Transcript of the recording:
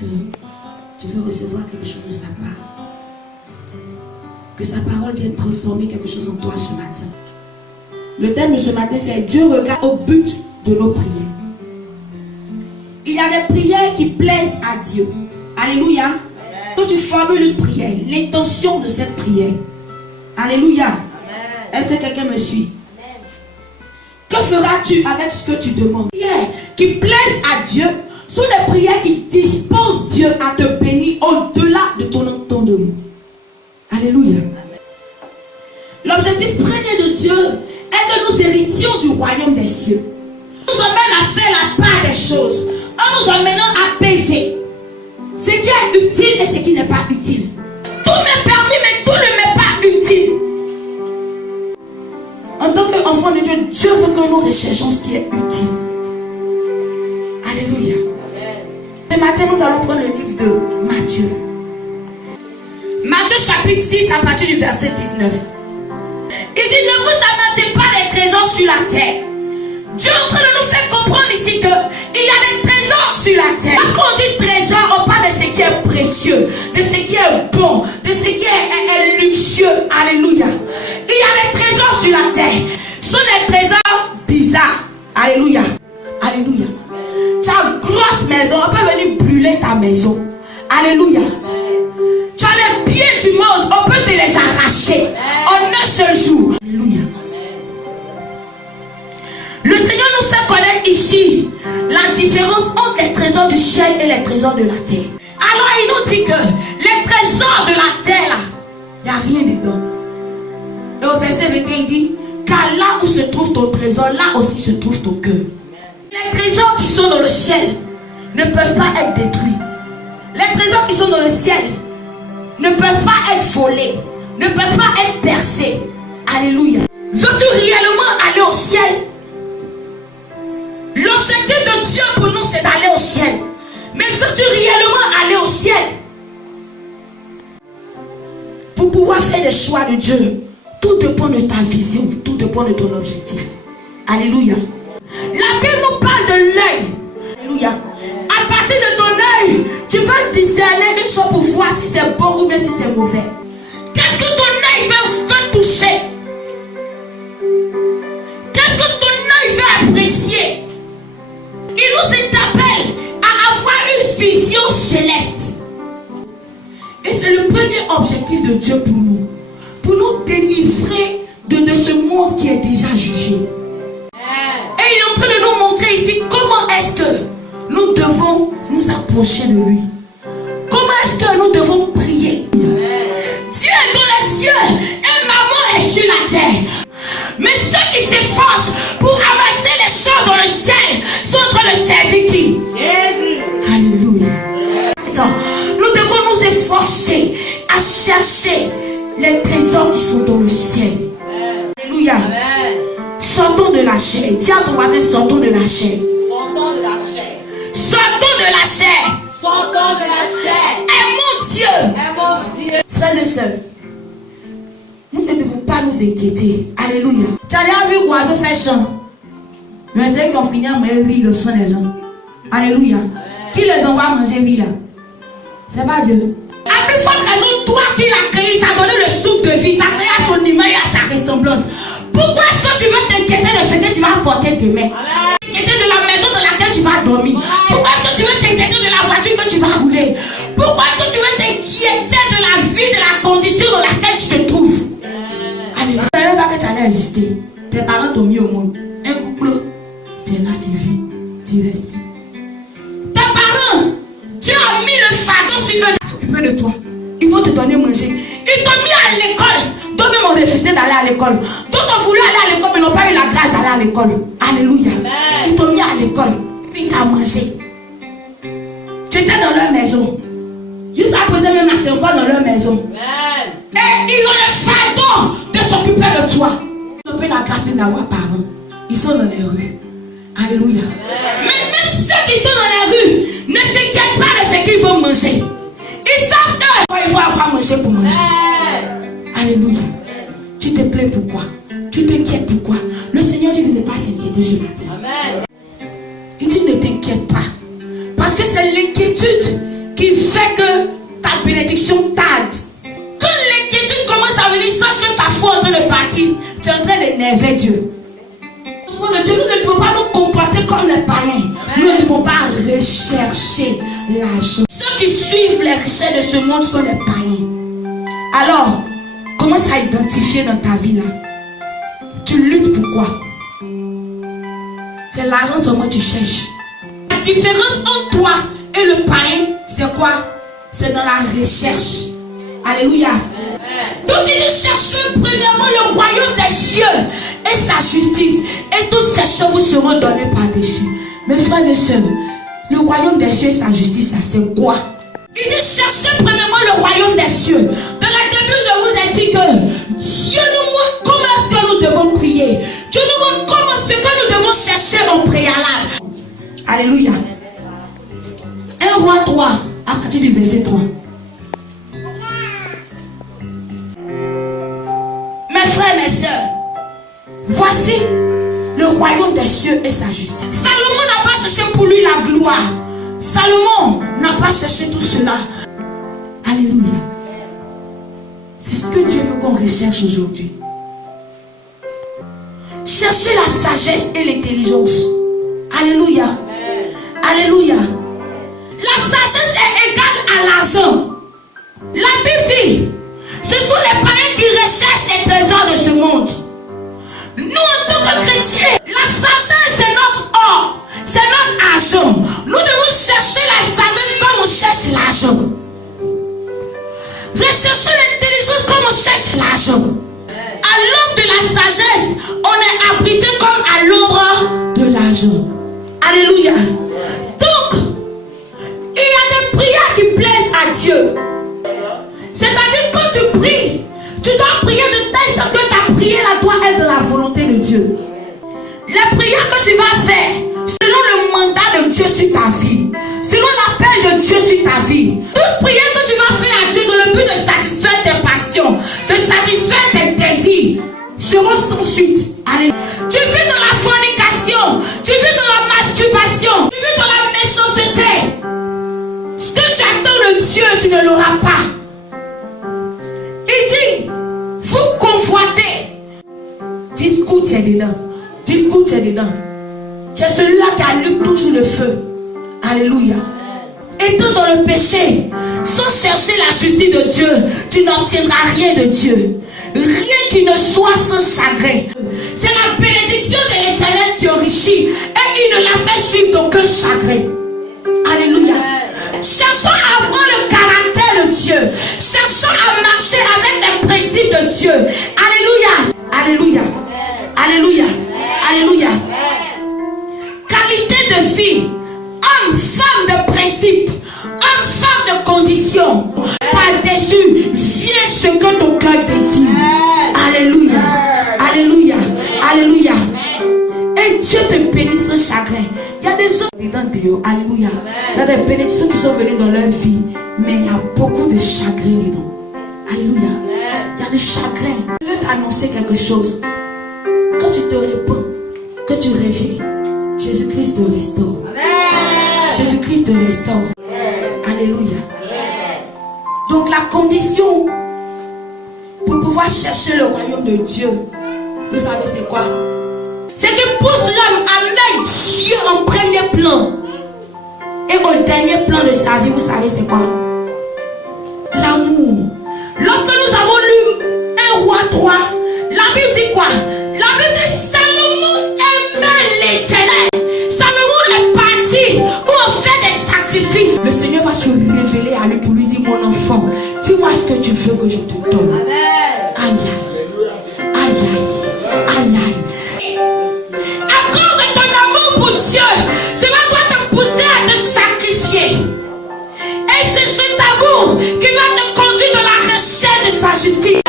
que tu veux recevoir quelque chose de sa part. Que sa parole vienne transformer quelque chose en toi ce matin. Le thème de ce matin, c'est Dieu regarde au but de nos prières. Il y a des prières qui plaisent à Dieu. Alléluia. Quand tu formules une prière, l'intention de cette prière. Alléluia. Est-ce que quelqu'un me suit? Que feras-tu avec ce que tu demandes? Les prières qui plaisent à Dieu sont les prières qui disposent Dieu à te bénir au-delà de ton entendement. Alléluia. L'objectif premier de Dieu est que nous héritons du royaume des cieux. On nous emmène à faire la part des choses. On nous emmène à apaiser ce qui est utile et ce qui n'est pas utile. Tout m'est permis, mais tout ne m'est pas utile. En tant qu'enfant de Dieu, Dieu veut que nous recherchions ce qui est utile. Alléluia. Ce matin, nous allons prendre le livre de Matthieu. Matthieu chapitre 6 à partir du verset 19. Il dit, ne vous amassez pas des trésors sur la terre. Dieu est en train de nous faire comprendre ici qu'il y a des trésors sur la terre. Parce qu'on dit trésor, on parle de ce qui est précieux, de ce qui est bon, de ce qui est luxueux. Alléluia. Il y a des trésors sur la terre. Ce sont des trésors bizarres. Alléluia. Alléluia. Tu as une grosse maison, on peut venir brûler ta maison. Alléluia. Tu as les biens du monde, on peut te les arracher en un seul jour. Alléluia. Le Seigneur nous fait connaître ici la différence entre les trésors du ciel et les trésors de la terre. Alors il nous dit que les trésors de la terre là, il n'y a rien dedans. Et au verset 21 il dit, car là où se trouve ton trésor, là aussi se trouve ton cœur. Les trésors qui sont dans le ciel ne peuvent pas être détruits. Les trésors qui sont dans le ciel ne peuvent pas être volés, ne peuvent pas être percés. Alléluia. Veux-tu réellement aller au ciel? L'objectif de Dieu pour nous, c'est d'aller au ciel. Mais veux-tu réellement aller au ciel? Pour pouvoir faire des choix de Dieu, tout dépend de ta vision, tout dépend de ton objectif. Alléluia. La Bible nous parle de l'œil. Alléluia. À partir de ton œil, tu peux discerner une chose pour voir si c'est bon ou bien si c'est mauvais. Qu'est-ce que ton œil veut toucher? Qu'est-ce que ton œil veut apprécier? Il nous interpelle à avoir une vision céleste. Et c'est le premier objectif de Dieu pour nous délivrer de ce monde qui est déjà jugé. Et il est en train de nous montrer ici comment est-ce que nous devons nous approcher de lui. Comment est-ce que nous devons prier. Dieu est dans les cieux et maman est sur la terre. Mais ceux qui s'efforcent pour amasser les choses dans le ciel sont en train de servir qui? Jésus. Alléluia. Attends, nous devons nous efforcer à chercher les trésors qui sont dans le ciel. Alléluia. Sortons de la chair. Dis à ton voisin, sortons de la chair. Sortons de la chair. Sortons de la chair. Sortons de la chair. Aimons Dieu. Aimons Dieu. Frères et sœurs, nous ne devons pas nous inquiéter. Alléluia. Tu as déjà vu l'oiseau faire chant? Mais c'est eux qui ont fini à manger le chant des gens. Alléluia. Qui les envoie manger vie là? C'est pas Dieu. À plus forte raison, toi qui l'as créé, il t'a donné le souffle de vie, il t'a créé à son image et à sa ressemblance. Pourquoi est-ce que tu veux t'inquiéter de ce que tu vas apporter demain? T'inquiéter de la maison dans laquelle tu vas dormir. Pourquoi est-ce que tu veux t'inquiéter de la voiture que tu vas rouler? Pourquoi est-ce que tu veux t'inquiéter de la vie, de la condition dans laquelle tu te trouves? Alléluia. Tu ne savais pas que tu allais exister. Tes parents t'ont mis au monde. Un couple, tu es là, tu vis, tu respires. Tes parents, tu as mis le fardeau sur eux de s'occuper de toi. Ils vont te donner à manger. Ils t'ont mis à l'école. D'autres même ont refusé d'aller à l'école. D'autres ont voulu aller à l'école mais n'ont pas eu la grâce d'aller à l'école. Alléluia. Ils t'ont mis à l'école. Puis tu as mangé. Tu étais dans leur maison. Jusqu'à présent même là, tu es encore dans leur maison. Et ils ont le fardeau de s'occuper de toi. Ils n'ont pas eu la grâce d'avoir parents. Ils sont dans les rues. Alléluia. Mais même ceux qui sont dans les rues ne s'inquiètent pas de ce qu'ils vont manger. Ils savent qu'il faut avoir mangé pour manger. Alléluia. Tu te plains pourquoi? Tu t'inquiètes pourquoi? Le Seigneur dit de ne pas s'inquiéter ce matin. Il dit ne t'inquiète pas. Parce que c'est l'inquiétude qui fait que ta bénédiction tarde. Quand l'inquiétude commence à venir, sache que ta foi est en train de partir. Tu es en train d'énerver Dieu. Dieu, nous ne devons pas nous comporter comme les païens. Nous ne devons pas rechercher l'argent. Ceux qui suivent les richesses de ce monde sont les païens. Alors, commence à identifier dans ta vie là. Tu luttes pour quoi? C'est l'argent seulement que tu cherches. La différence entre toi et le païen, c'est quoi? C'est dans la recherche. Alléluia. Donc il dit cherchez premièrement le royaume des cieux et sa justice. Et toutes ces choses vous seront données par-dessus. Mes frères et sœurs, le royaume des cieux et sa justice, c'est quoi? Il dit cherchez premièrement le royaume des cieux. Dans le début, je vous ai dit que Dieu nous montre comment est-ce que nous devons prier. Dieu nous montre comment ce que nous devons chercher au préalable. Alléluia. 1 Roi 3, à partir du verset 3. Mes frères, mes sœurs, voici le royaume des cieux et sa justice. Salomon n'a pas cherché pour lui la gloire. Salomon n'a pas cherché tout cela. Alléluia. C'est ce que Dieu veut qu'on recherche aujourd'hui. Cherchez la sagesse et l'intelligence. Alléluia. Alléluia. La sagesse est égale à l'argent. La Bible dit, ce sont les païens qui recherchent les trésors de ce monde. Nous, en tant que chrétiens, la sagesse c'est notre or, c'est notre argent. Nous devons chercher la sagesse comme on cherche l'argent. Rechercher l'intelligence comme on cherche l'argent. À l'ombre de la sagesse, on est abrité comme à l'ombre de l'argent. Alléluia. Donc, il y a des prières qui plaisent à Dieu. C'est-à-dire quand tu pries, tu dois prier de telle sorte que ta prière doit être la volonté de Dieu. Les prières que tu vas faire selon le mandat de Dieu sur ta vie, selon l'appel de Dieu sur ta vie. Toute prière que tu vas faire à Dieu dans le but de satisfaire tes passions, de satisfaire tes désirs, seront sans suite. Alléluia. Tu vis dans la fornication, tu vis dans la masturbation, tu vis dans la méchanceté. Ce que tu attends de Dieu, tu ne l'auras pas. Il dit, vous convoitez. Discours, tu es dedans. Discours, tu es dedans. Tu es celui-là qui allume toujours le feu. Alléluia. Étant dans le péché, sans chercher la justice de Dieu, tu n'obtiendras rien de Dieu. Rien qui ne soit sans chagrin. C'est la bénédiction de l'Éternel qui enrichit. Et il ne l'a fait suivre d'aucun chagrin. Alléluia. Cherchons à avoir le caractère de Dieu. Cherchons à marcher avec les principes de Dieu. Alléluia. Alléluia. Alléluia. Alléluia. Qualité de vie. Homme, femme de principe. Homme, femme de condition. Par-dessus, viens ce que ton cœur désire. Alléluia. Alléluia. Alléluia. Et Dieu te bénit sans chagrin. Il y a des gens dedans dehors. Alléluia. Il y a des bénédictions qui sont venues dans leur vie. Mais il y a beaucoup de chagrin dedans. Alléluia. Il y a du chagrin. Je veux t'annoncer quelque chose. Quand tu te répands, que tu reviens, Jésus-Christ te restaure. Jésus-Christ te restaure. Alléluia. Donc la condition pour pouvoir chercher le royaume de Dieu, vous savez c'est quoi? C'est qui pousse l'homme à mettre Dieu en premier plan. Et au dernier plan de sa vie, vous savez c'est quoi? L'amour. Lorsque nous avons lu 1 Roi 3, la Bible dit quoi? La Bible dit Salomon aimait l'Éternel. Salomon est parti où on fait des sacrifices. Le Seigneur va se révéler à lui pour lui dire, mon enfant, dis-moi ce que tu veux que je te donne. Aïe, aïe, aïe, aïe, aïe, aïe. À cause de ton amour pour Dieu, cela doit te pousser à te sacrifier. Et c'est cet amour qui va te conduire dans la recherche de sa justice.